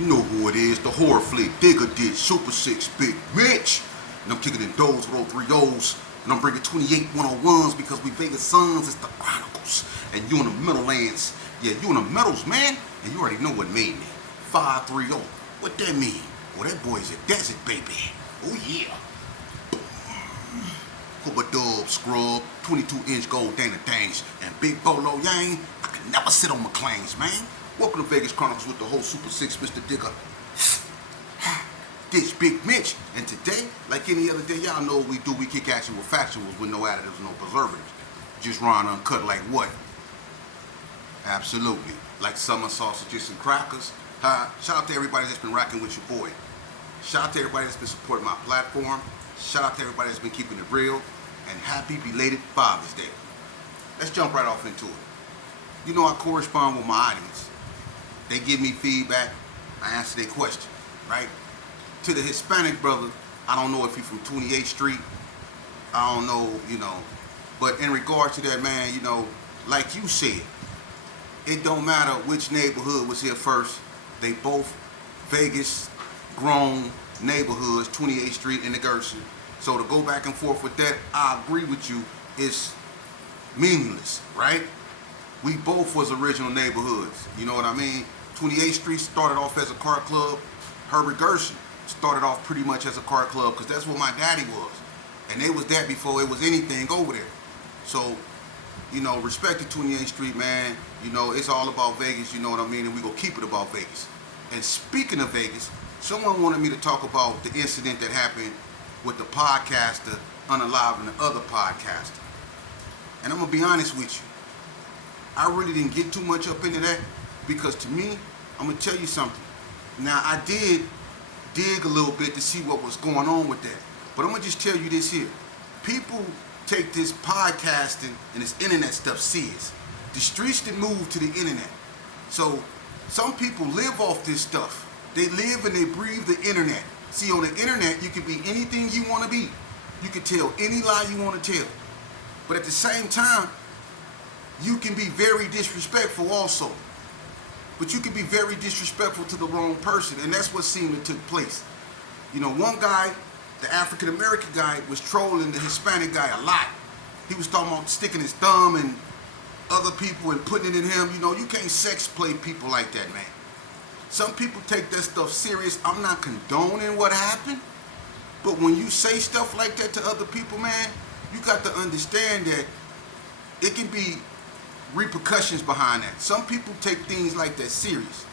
You know who it is, the horror flick, Digger Ditch, Super 6, Big Mitch. And I'm kicking in doors with all 3 O's. And I'm bringing 28 101s because we Vegas sons, it's the Chronicles. And you in the Meadowlands, yeah, you in the Meadows, man. And you already know what made me. 530. What that mean? Well, that boy's a desert baby. Oh yeah. Cobra Dub, Scrub, 22-inch gold Dana Danes, and Big Bolo Yang. I can never sit on my claims, man. Welcome to Vegas Chronicles with the whole Super 6, Mr. Digger. This Big Mitch. And today, like any other day, y'all know what we do. We kick action with factuals with no additives, no preservatives. Just raw and uncut like what? Absolutely. Like summer sausages and crackers. Shout out to everybody that's been rocking with your boy. Shout out to everybody that's been supporting my platform. Shout out to everybody that's been keeping it real. And happy belated Father's Day. Let's jump right off into it. You know, I correspond with my audience. They give me feedback. I answer their question, right? To the Hispanic brother, I don't know if he's from 28th Street. I don't know, But in regards to that, man, like you said, it don't matter which neighborhood was here first. They both Vegas grown neighborhoods, 28th Street and the Gerson. So to go back and forth with that, I agree with you, it's meaningless, right? We both was original neighborhoods, you know what I mean? 28th Street started off as a car club. Herbert Gerson started off pretty much as a car club because that's what my daddy was. And they was that before it was anything over there. So, respect to 28th Street, man. It's all about Vegas, you know what I mean? And we gonna keep it about Vegas. And speaking of Vegas, someone wanted me to talk about the incident that happened with the podcaster unaliving the other podcaster. And I'm gonna be honest with you. I really didn't get too much up into that because to me, I'm gonna tell you something. Now I did dig a little bit to see what was going on with that. But I'm gonna just tell you this here. People take this podcasting and this internet stuff serious. The streets that move to the internet. So some people live off this stuff. They live and they breathe the internet. See, on the internet, you can be anything you want to be. You can tell any lie you want to tell. But at the same time, you can be very disrespectful also. But you can be very disrespectful to the wrong person, and that's what seemed to took place. One guy, the African-American guy, was trolling the Hispanic guy a lot. He was talking about sticking his thumb in other people and putting it in him. You can't sex play people like that, man. Some people take that stuff serious. I'm not condoning what happened, but when you say stuff like that to other people, man, you got to understand that it can be repercussions behind that. Some people take things like that serious.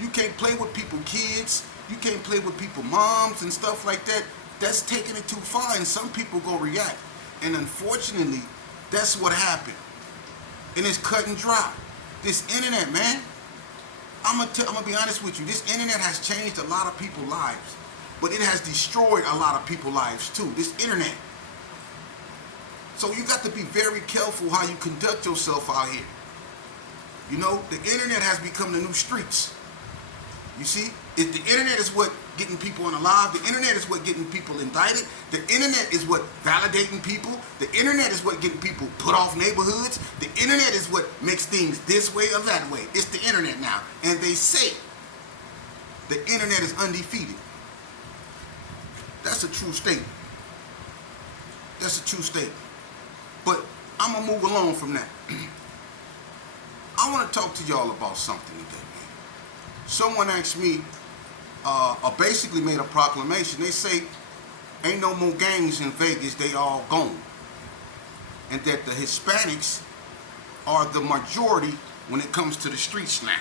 You can't play with people kids. You can't play with people moms and stuff like that. That's taking it too far, and some people go react. And unfortunately, that's what happened. And it's cut and dry. This internet, man, I'm gonna be honest with you. This internet has changed a lot of people's lives, but it has destroyed a lot of people's lives too. This internet. So you got to be very careful how you conduct yourself out here. The internet has become the new streets. You see, if the internet is what getting people unalive, the internet is what getting people indicted, the internet is what validating people, the internet is what getting people put off neighborhoods, the internet is what makes things this way or that way. It's the internet now. And they say the internet is undefeated. That's a true statement. That's a true statement. But I'm going to move along from that. I want to talk to y'all about something today, man. Someone asked me, basically made a proclamation. They say, ain't no more gangs in Vegas, they all gone. And that the Hispanics are the majority when it comes to the street slang.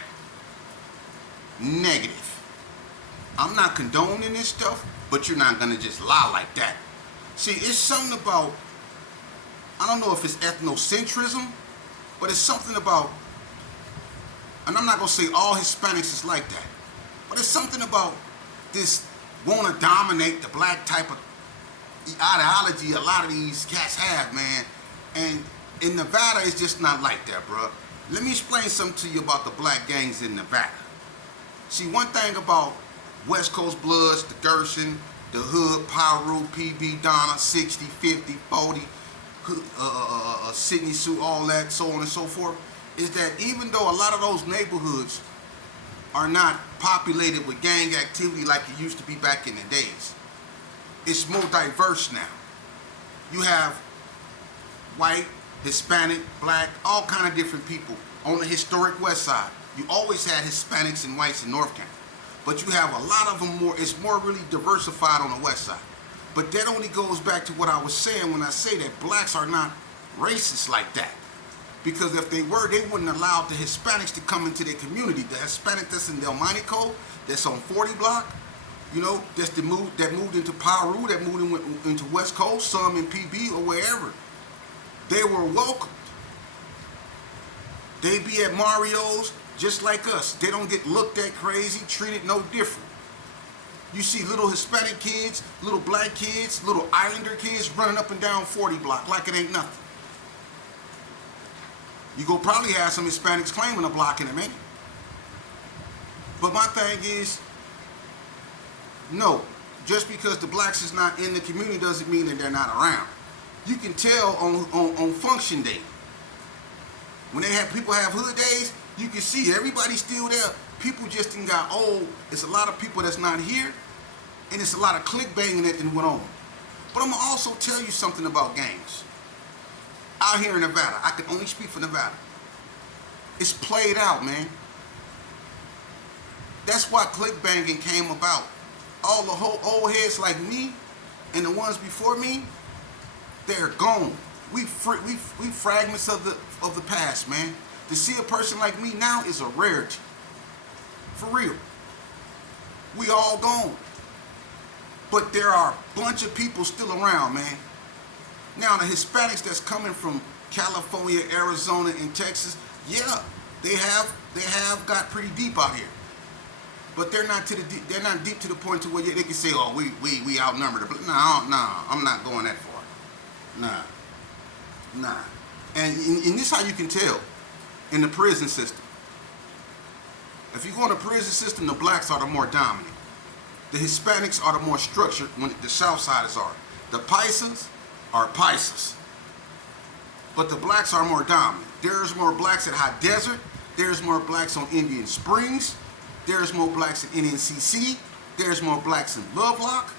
Negative. I'm not condoning this stuff, but you're not going to just lie like that. See, it's something about, I don't know if it's ethnocentrism, but it's something about, and I'm not going to say all Hispanics is like that, but it's something about this want to dominate the black type of ideology a lot of these cats have, man. And in Nevada, it's just not like that, bro. Let me explain something to you about the black gangs in Nevada. See, one thing about West Coast Bloods, the Gerson, the Hood, Pyro, PB, Donna, 60, 50, 40, Sydney Sue, all that, so on and so forth, is that even though a lot of those neighborhoods are not populated with gang activity like it used to be back in the days. It's more diverse now. You have white, Hispanic, black, all kind of different people on the historic West Side. You always had Hispanics and whites in North County, but you have a lot of them more. It's more really diversified on the West Side. But that only goes back to what I was saying when I say that blacks are not racist like that. Because if they were, they wouldn't allow the Hispanics to come into their community. The Hispanic that's in Delmonico, that's on 40 block, you know, that moved into Piru, that moved into West Coast, some in PB or wherever. They were welcomed. They be at Mario's just like us. They don't get looked at crazy, treated no different. You see little Hispanic kids, little black kids, little Islander kids running up and down 40 block like it ain't nothing. You go probably have some Hispanics claiming a block in a minute. But my thing is, no, just because the blacks is not in the community doesn't mean that they're not around. You can tell on function day. When people have hood days, you can see everybody's still there. People just didn't got old. It's a lot of people that's not here, and it's a lot of click banging that went on. But I'm gonna also tell you something about gangs. Out here in Nevada, I can only speak for Nevada. It's played out, man. That's why click banging came about. All the whole old heads like me and the ones before me, they're gone. We fragments of the past, man. To see a person like me now is a rarity. For real. We all gone. But there are a bunch of people still around, man. Now the Hispanics that's coming from California, Arizona, and Texas, yeah, they have got pretty deep out here. But they're not deep to the point to where they can say, oh, we outnumbered. Nah, I'm not going that far. Nah. And this is how you can tell in the prison system. If you go in the prison system, the blacks are the more dominant. The Hispanics are the more structured when the Southsiders are. The Paisas are Paisas. But the blacks are more dominant. There's more blacks at High Desert. There's more blacks on Indian Springs. There's more blacks in NNCC. There's more blacks in Lovelock.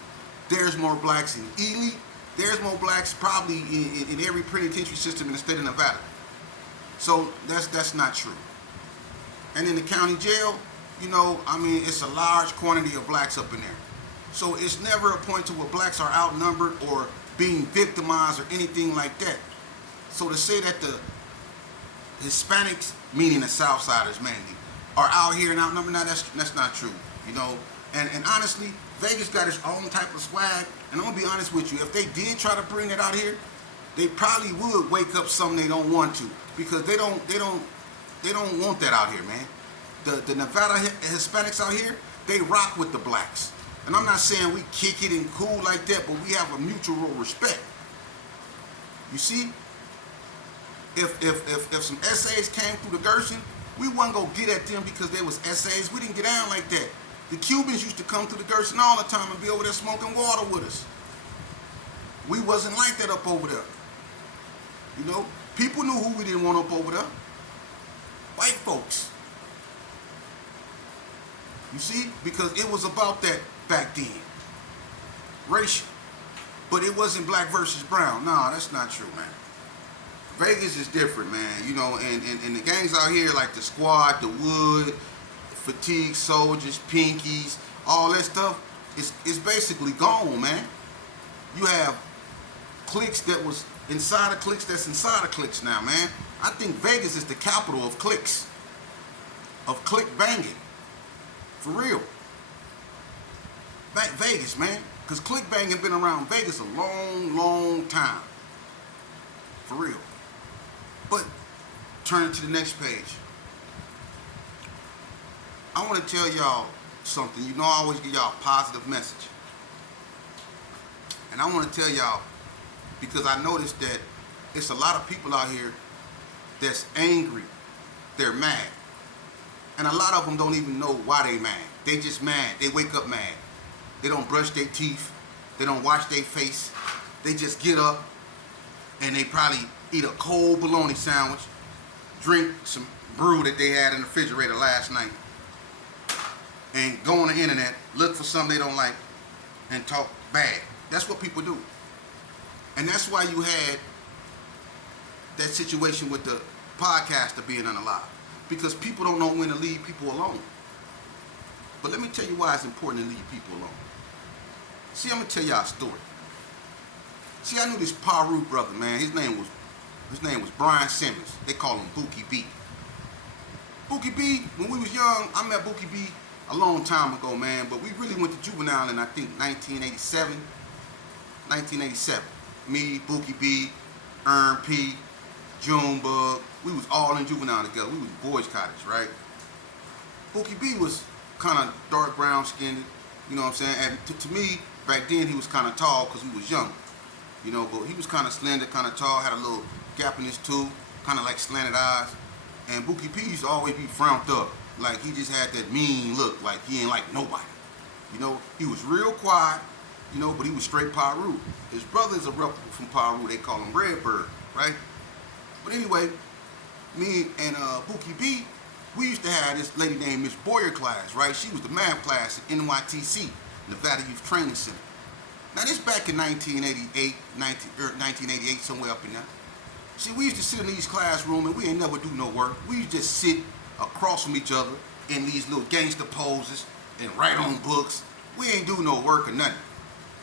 There's more blacks in Ely. There's more blacks probably in every penitentiary system in the state of Nevada. So that's not true. And in the county jail, you know, I mean, it's a large quantity of blacks up in there. So it's never a point to where blacks are outnumbered or being victimized or anything like that. So to say that the Hispanics, meaning the Southsiders mainly, are out here and outnumbered, now that's not true, you know. And honestly, Vegas got its own type of swag. And I'm gonna be honest with you, if they did try to bring it out here, they probably would wake up something they don't want to, because they don't want that out here, man. The Nevada Hispanics out here, they rock with the blacks. And I'm not saying we kick it and cool like that, but we have a mutual respect. You see? If some essays came through the Gerson, we wasn't gonna get at them because they was essays. We didn't get down like that. The Cubans used to come through the Gerson all the time and be over there smoking water with us. We wasn't like that up over there. You know? People knew who we didn't want up over there. White folks. You see? Because it was about that back then. Racial. But it wasn't black versus brown. No, that's not true, man. Vegas is different, man. You know, and the gangs out here like the Squad, the Wood, Fatigue Soldiers, Pinkies, all that stuff, is basically gone, man. You have cliques that was inside of cliques that's inside of cliques now, man. I think Vegas is the capital of cliques. Of clique banging. For real. Vegas, man. Because clique banging been around Vegas a long, long time. For real. But turn to the next page. I want to tell y'all something. You know I always give y'all a positive message. And I want to tell y'all, because I noticed that it's a lot of people out here that's angry. They're mad. And a lot of them don't even know why they mad. They just mad. They wake up mad. They don't brush their teeth. They don't wash their face. They just get up and they probably eat a cold bologna sandwich, drink some brew that they had in the refrigerator last night, and go on the internet, look for something they don't like, and talk bad. That's what people do. And that's why you had that situation with the podcaster being unalive. Because people don't know when to leave people alone. But let me tell you why it's important to leave people alone. See, I'm going to tell y'all a story. See, I knew this Paru brother, man. His name was Brian Simmons. They call him Bookie B. Bookie B, when we was young, I met Bookie B a long time ago, man. But we really went to juvenile in, I think, 1987. 1987. Me, Bookie B, Ern P, Junebug. We was all in juvenile together. We was boys cottage, right? Bookie B was kind of dark brown skinned, you know what I'm saying? And to me, back then he was kind of tall because we was young, you know, but he was kind of slender, kind of tall, had a little gap in his tooth, kind of like slanted eyes. And Bookie B used to always be frowned up, like he just had that mean look, like he ain't like nobody. You know, he was real quiet, you know, but he was straight Paru. His brother is a replicant from Paru. They call him Redbird, right? But anyway, me and Bookie B, we used to have this lady named Miss Boyer class, right? She was the math class at NYTC, Nevada Youth Training Center. Now this back in 1988, somewhere up in there. See, we used to sit in these classrooms and we ain't never do no work. We used to just sit across from each other in these little gangster poses and write on books. We ain't do no work or nothing.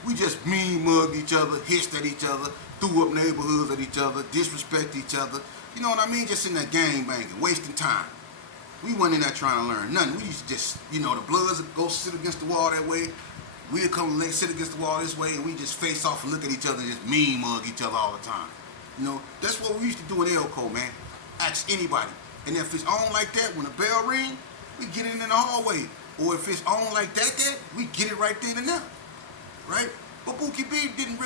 We just mean mugged each other, hissed at each other, threw up neighborhoods at each other, disrespect each other. You know what I mean? Just in that gang banging, wasting time. We wasn't in there trying to learn nothing. We used to just, you know, the Bloods would go sit against the wall that way. We'd come sit against the wall this way, and we just face off and look at each other and just mean mug each other all the time. You know, that's what we used to do in Elko, man. Ask anybody. And if it's on like that, when the bell ring, we get it in the hallway. Or if it's on like that, we get it right then and there. Right? But Bookie B he didn't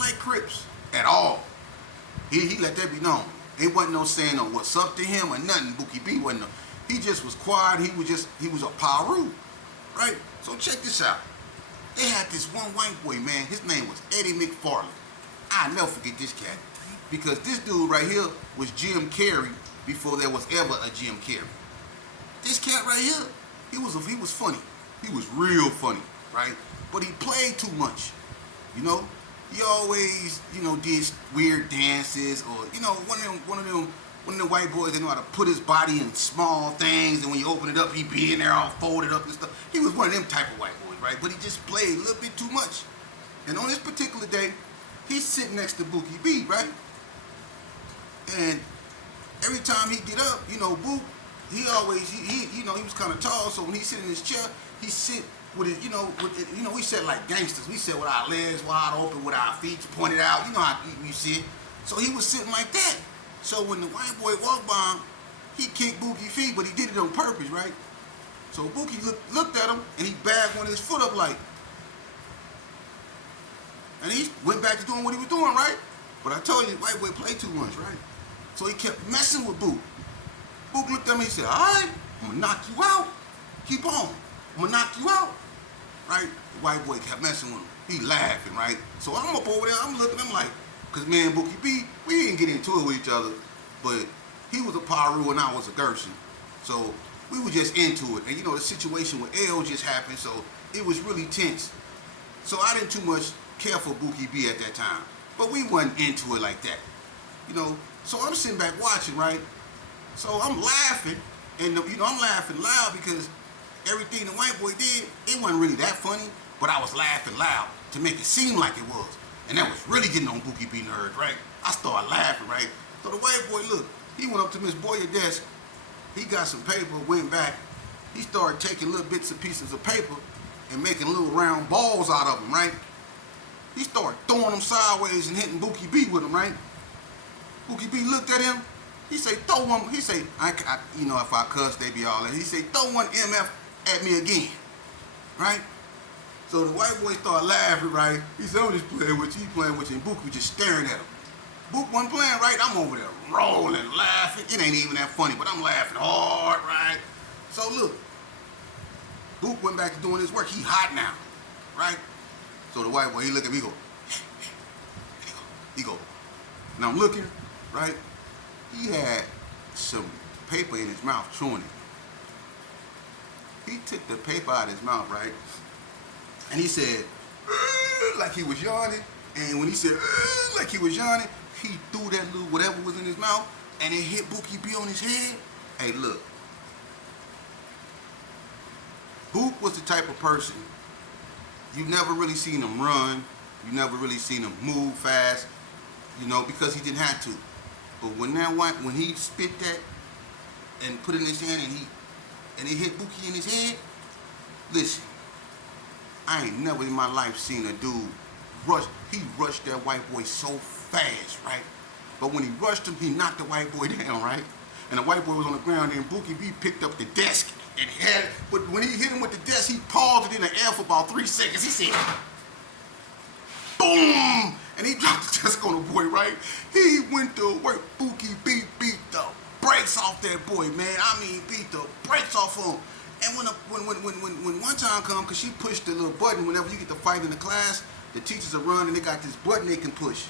like Crips at all. He let that be known. It wasn't no saying no what's up to him or nothing. Bookie B wasn't no. He just was quiet. He was a Paru, right? So check this out. They had this one white boy, man. His name was Eddie McFarland. I'll never forget this cat. Because this dude right here was Jim Carrey before there was ever a Jim Carrey. This cat right here, he was funny. He was real funny, right? But he played too much, you know? He always, you know, did weird dances or, you know, one of them white boys that know how to put his body in small things, and when you open it up, he be in there all folded up and stuff. He was one of them type of white boys, right? But he just played a little bit too much. And on this particular day, he's sitting next to Bookie B, right? And every time he get up, you know, Book, he you know, he was kind of tall, so when he sit in his chair, he sit with his, we sat like gangsters. We sat with our legs wide open, with our feet pointed out. You know how you sit. So he was sitting like that. So when the white boy walked by him, he kicked Bookie's feet, but he did it on purpose, right? So Bookie looked at him, and he bagged one of his foot up like, and he went back to doing what he was doing, right? But I told you, the white boy played too much, right? So he kept messing with Book. Book looked at me and said, all right, I'm gonna knock you out. Keep on. I'm gonna knock you out. Right? The white boy kept messing with him. He laughing, right? So I'm up over there, I'm looking, I'm like, because me and Bookie B, we didn't get into it with each other, but he was a Paru and I was a Gerson. So we were just into it. And you know, the situation with L just happened, so it was really tense. So I didn't too much care for Bookie B at that time. But we wasn't into it like that. You know, so I'm sitting back watching, right? So I'm laughing, and I'm laughing loud because everything the white boy did, it wasn't really that funny, but I was laughing loud to make it seem like it was. And that was really getting on Bookie B nerves, right? I started laughing, right? So the white boy, look, he went up to Miss Boyer's desk, he got some paper, went back, he started taking little bits and pieces of paper and making little round balls out of them, right? He started throwing them sideways and hitting Bookie B with them, right? Bookie B looked at him, he said, throw one, he said, if I cuss, they be all that. He said, throw one MF at me again, right? So the white boy started laughing, right? He said, I'm just playing with you, he playing with you, and Book was just staring at him. Book wasn't playing right, I'm over there rolling, laughing. It ain't even that funny, but I'm laughing hard, right? So look, Book went back to doing his work. He hot now, right? So the white boy, he look at me, he go, and I'm looking, right? He had some paper in his mouth chewing it. he took the paper out of his mouth, right? And he said, like he was yawning. And when he said, like he was yawning, he threw that little whatever was in his mouth, and it hit Bookie B on his head. Hey, look. Book was the type of person, you never really seen him run. You never really seen him move fast, you know, because he didn't have to. But when he spit that and put it in his hand and it hit Bookie in his head, listen, I ain't never in my life seen a dude rush. He rushed that white boy so fast, right? But when he rushed him, he knocked the white boy down, right? And the white boy was on the ground, and Bookie B picked up the desk and had it. But when he hit him with the desk, he paused it in the air for about 3 seconds. He said, boom! And he dropped the desk on the boy, right? He went to work. Bookie beat the brakes off that boy, man. I mean, beat the brakes off him. And when one time come, because she pushed the little button, whenever you get to fight in the class, the teachers are running, they got this button they can push.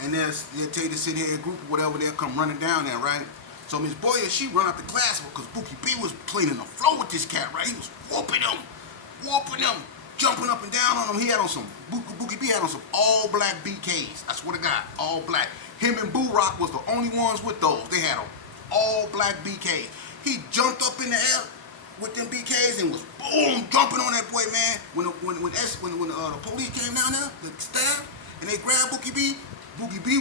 And they'll tell you to sit here, a group or whatever, they'll come running down there, right? So Miss Boyer, she run out the class because Bookie B was playing on the floor with this cat, right? He was whooping him, jumping up and down on him. He had on some, Bookie B had on some all black BKs. I swear to God, all black. Him and Boo Rock was the only ones with those. They had on all black BKs. He jumped up in the air with them BKs and was boom, jumping on that boy, man. When the police came down there, the staff, and they grabbed Bookie B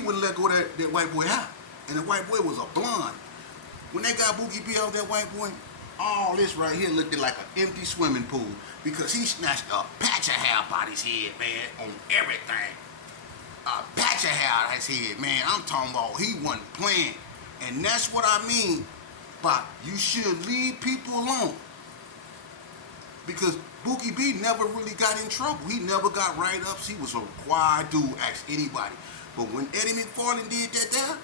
wouldn't let go of that white boy out. And the white boy was a blonde. When they got Bookie B off that white boy, all this right here looked like an empty swimming pool because he snatched a patch of hair out his head, man, on everything. A patch of hair out his head, man. I'm talking about he wasn't playing. And that's what I mean by you should leave people alone. Because Bookie B never really got in trouble. He never got write-ups. He was a quiet dude, ask anybody. But when Eddie McFarland did that there,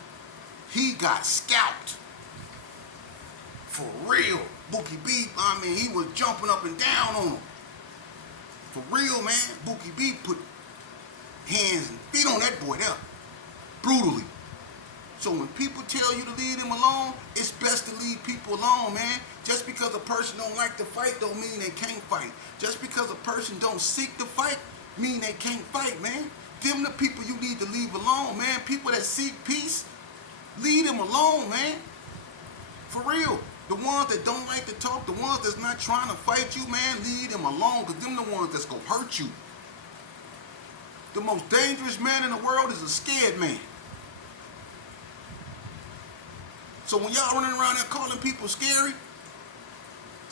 he got scalped. For real. Bookie B, I mean, he was jumping up and down on him. For real, man. Bookie B put hands and feet on that boy there. Brutally. So when people tell you to leave them alone, it's best to leave people alone, man. Just because a person don't like to fight don't mean they can't fight. Just because a person don't seek to fight mean they can't fight, man. Them the people you need to leave alone, man. People that seek peace, leave them alone, man. For real. The ones that don't like to talk, the ones that's not trying to fight you, man, leave them alone, because them the ones that's going to hurt you. The most dangerous man in the world is a scared man. So when y'all running around there calling people scary,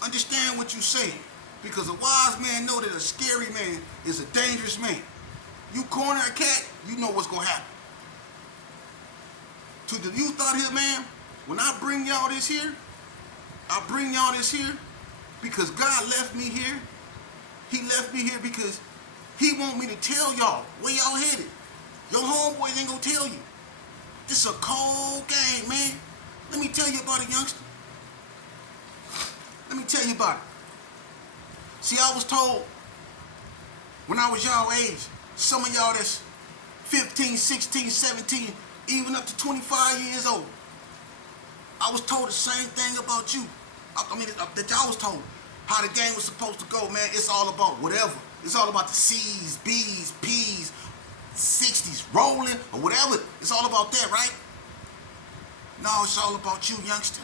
understand what you're saying. Because a wise man know that a scary man is a dangerous man. You corner a cat, you know what's going to happen. To the youth out here, man, when I bring y'all this here, I bring y'all this here because God left me here. He left me here because he want me to tell y'all where y'all headed. Your homeboys ain't gonna tell you. This a cold game, man. Let me tell you about it, youngster. Let me tell you about it. See, I was told when I was y'all age, some of y'all that's 15, 16, 17, even up to 25 years old, I was told the same thing about you. I mean, that y'all was told how the game was supposed to go, man. It's all about whatever. It's all about the C's, B's, P's, 60s, rolling, or whatever. It's all about that, right? No, it's all about you, youngster.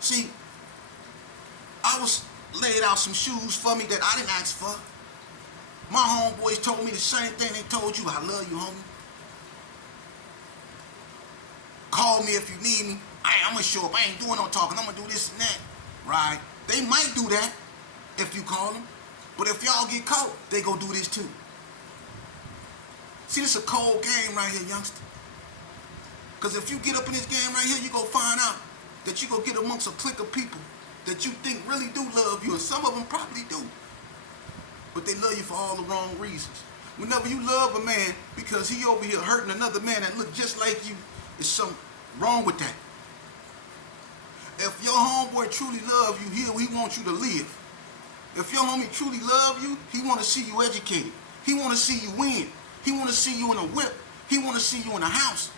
See, I was laid out some shoes for me that I didn't ask for. My homeboys told me the same thing they told you. I love you, homie. Call me if you need me. I'm going to show up. I ain't doing no talking. I'm going to do this and that. Right? They might do that if you call them. But if y'all get caught, they go do this too. See, this is a cold game right here, youngster. Because if you get up in this game right here, you go find out that you go get amongst a clique of people that you think really do love you. And some of them probably do. But they love you for all the wrong reasons. Whenever you love a man because he over here hurting another man that look just like you, there's something wrong with that. If your homeboy truly love you, he wants you to live. If your homie truly love you, he want to see you educated. He want to see you win. He want to see you in a whip. He want to see you in a house.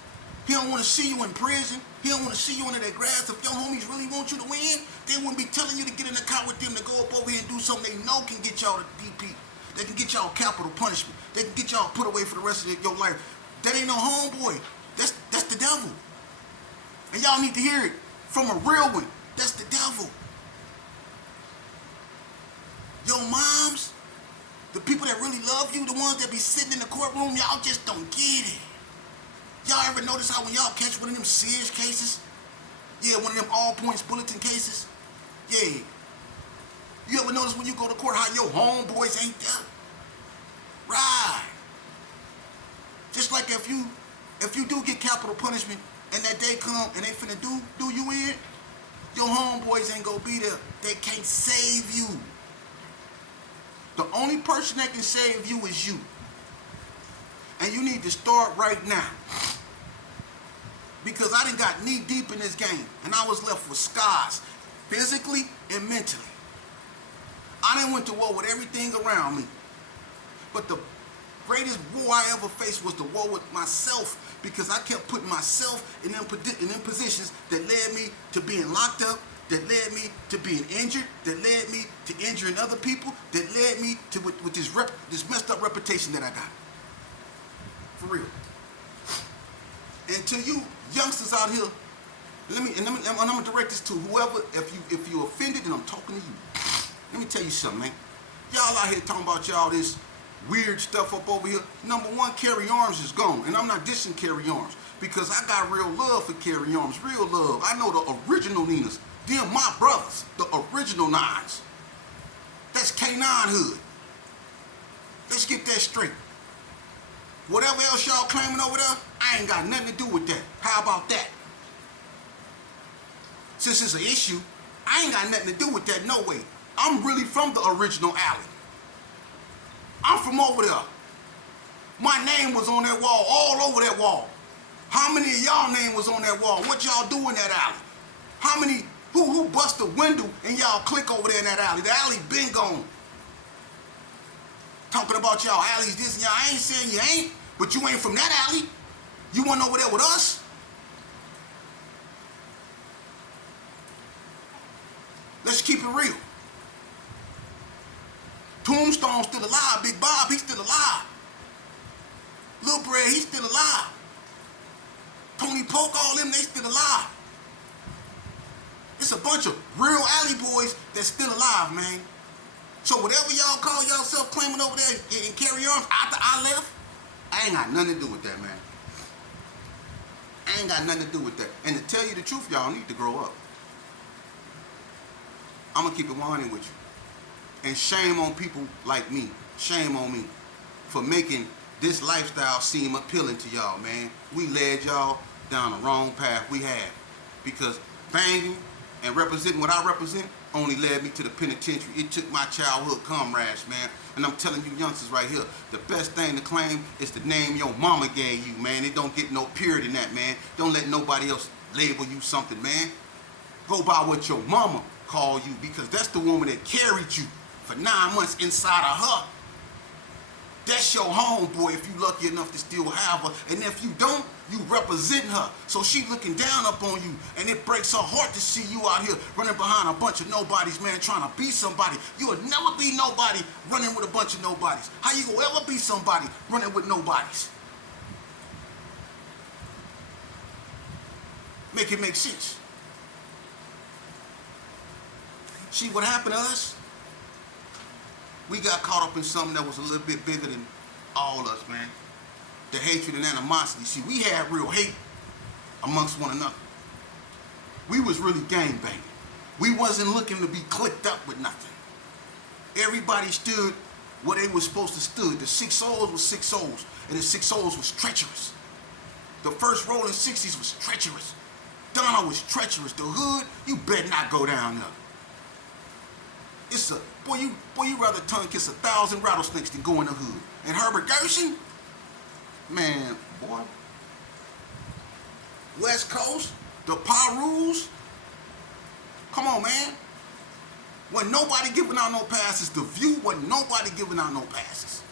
He don't want to see you in prison. He don't want to see you under that grass. If your homies really want you to win, they wouldn't be telling you to get in the car with them to go up over here and do something they know can get y'all to DP. They can get y'all capital punishment. They can get y'all put away for the rest of your life. That ain't no homeboy. That's the devil. And y'all need to hear it from a real one. That's the devil. Your moms, the people that really love you, the ones that be sitting in the courtroom, y'all just don't get it. Y'all ever notice how when y'all catch one of them serious cases, yeah, one of them all points bulletin cases, yeah, you ever notice when you go to court how your homeboys ain't there? Right. Just like if you do get capital punishment and that day come and they finna do you in, your homeboys ain't gonna be there. They can't save you. The only person that can save you is you. And you need to start right now. Because I done got knee deep in this game and I was left with scars, physically and mentally. I done went to war with everything around me. But the greatest war I ever faced was the war with myself, because I kept putting myself in them positions that led me to being locked up, that led me to being injured, that led me to injuring other people, that led me to with this messed up reputation that I got. For real. And to you youngsters out here, I'm gonna direct this to whoever, if you offended and I'm talking to you. Let me tell you something, man. Y'all out here talking about y'all this weird stuff up over here. Number one, Carry Arms is gone. And I'm not dissing Carry Arms, because I got real love for Carry Arms, real love. I know the original Ninas. Them my brothers, the original Nines. That's K9 hood. Let's get that straight. Whatever else y'all claiming over there, I ain't got nothing to do with that. How about that? Since it's an issue, I ain't got nothing to do with that, no way. I'm really from the original alley. I'm from over there. My name was on that wall, all over that wall. How many of y'all name was on that wall? What y'all do in that alley? How many, who bust the window and y'all click over there in that alley? The alley been gone. Talking about y'all alleys, this and y'all. I ain't saying you ain't, but you ain't from that alley. You went over there with us. Let's keep it real. Tombstone's still alive. Big Bob, he's still alive. Lil Bread, he's still alive. Tony Polk, all them, they still alive. It's a bunch of real alley boys that's still alive, man. So whatever y'all call yourself claiming over there and Carry Arms after I left, I ain't got nothing to do with that, man. I ain't got nothing to do with that. And to tell you the truth, y'all need to grow up. I'm gonna keep it 100 with you. And shame on people like me. Shame on me for making this lifestyle seem appealing to y'all, man. We led y'all down the wrong path we had. Because banging and representing what I represent only led me to the penitentiary. It took my childhood comrades, man. And I'm telling you youngsters right here, the best thing to claim is the name your mama gave you, man. It don't get no period in that, man. Don't let nobody else label you something, man. Go by what your mama called you, because that's the woman that carried you for 9 months inside of her. That's your homeboy if you lucky enough to still have her. And if you don't, you represent her. So she looking down up on you, and it breaks her heart to see you out here running behind a bunch of nobodies, man, trying to be somebody. You will never be nobody running with a bunch of nobodies. How you gonna ever be somebody running with nobodies? Make it make sense. See what happened to us? We got caught up in something that was a little bit bigger than all of us, man. The hatred and animosity. See, we had real hate amongst one another. We was really gangbanging. We wasn't looking to be clicked up with nothing. Everybody stood where they was supposed to stood. The 6 souls was 6 souls, and the 6 souls was treacherous. The first rolling 60s was treacherous. Donna was treacherous. The hood, you better not go down there. It's a boy. You rather tongue kiss 1,000 rattlesnakes than go in the hood. And Herbert Gershon, man, boy. West Coast, the Parus. Come on, man. Wasn't nobody giving out no passes. The View wasn't nobody giving out no passes.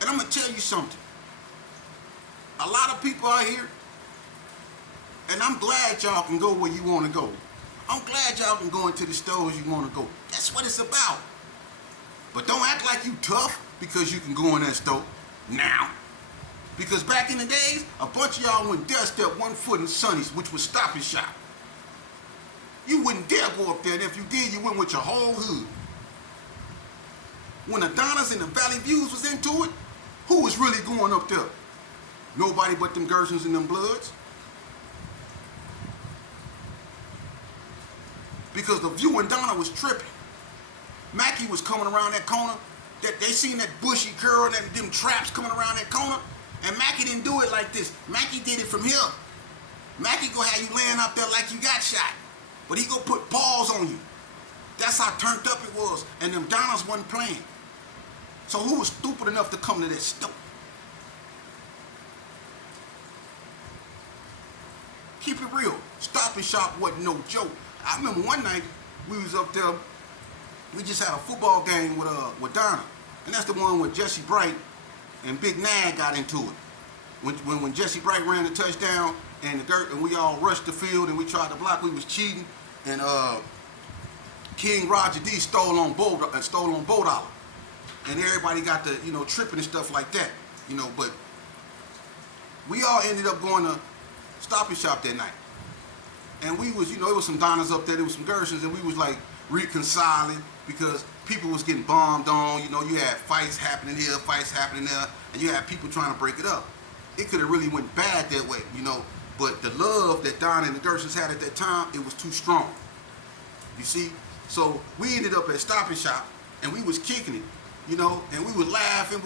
And I'm gonna tell you something. A lot of people out here, and I'm glad y'all can go where you want to go. I'm glad y'all can go into the stores you want to go. That's what it's about. But don't act like you tough because you can go in that store now. Because back in the days, a bunch of y'all wouldn't dare step one foot in Sonny's, which was Stop and Shop. You wouldn't dare go up there, and if you did, you went with your whole hood. When the Donnas and the Valley Views was into it, who was really going up there? Nobody but them Gersons and them Bloods. Because the View and Donna was tripping. Mackie was coming around that corner. That they seen that bushy curl and them traps coming around that corner. And Mackie didn't do it like this. Mackie did it from here. Mackie go have you laying out there like you got shot. But he go put paws on you. That's how turned up it was. And them Donnas wasn't playing. So who was stupid enough to come to that store? Keep it real. Stop and Shop wasn't no joke. I remember one night we was up there. We just had a football game with Donna, and that's the one where Jesse Bright and Big Nag got into it. When Jesse Bright ran the touchdown and we all rushed the field and we tried to block, we was cheating, and King Roger D stole on Bo Dollar, and everybody got to tripping and stuff like that, But we all ended up going to Stop and Shop that night. And we was, it was some Donnas up there, there was some Gersons, and we was like reconciling because people was getting bombed on. You had fights happening here, fights happening there, and you had people trying to break it up. It could have really went bad that way, But the love that Don and the Gersons had at that time, it was too strong. You see? So we ended up at Stop and Shop, and we was kicking it, and we was laughing.